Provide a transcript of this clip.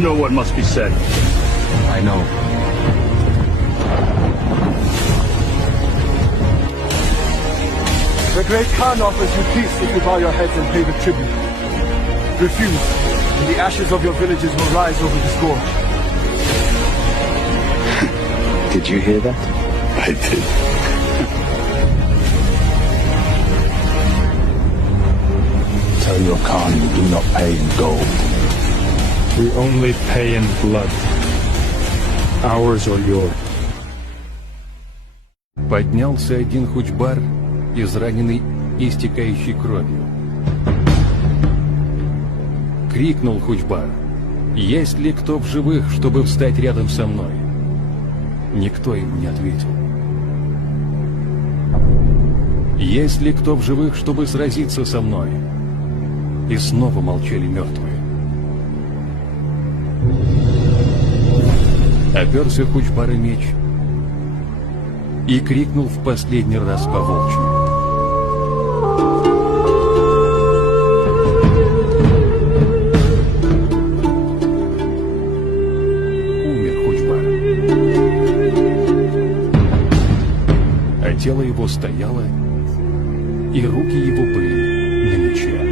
You know what must be said. I know. The great Khan offers you peace if you bow your heads and pay the tribute. Refuse, and the ashes of your villages will rise over this gorge. Did you hear that? I did. Tell your Khan we do not pay in gold. We only pay in blood. Ours or yours. Поднялся один хучбар, израненный и истекающий кровью. Крикнул хучбар: «Есть ли кто в живых, чтобы встать рядом со мной?» Никто ему не ответил. «Есть ли кто в живых, чтобы сразиться со мной?» И снова молчали мертвые. Оперся хучбар и меч и крикнул в последний раз по-волчьи. Умер хучбар, а тело его стояло, и руки его были на мече.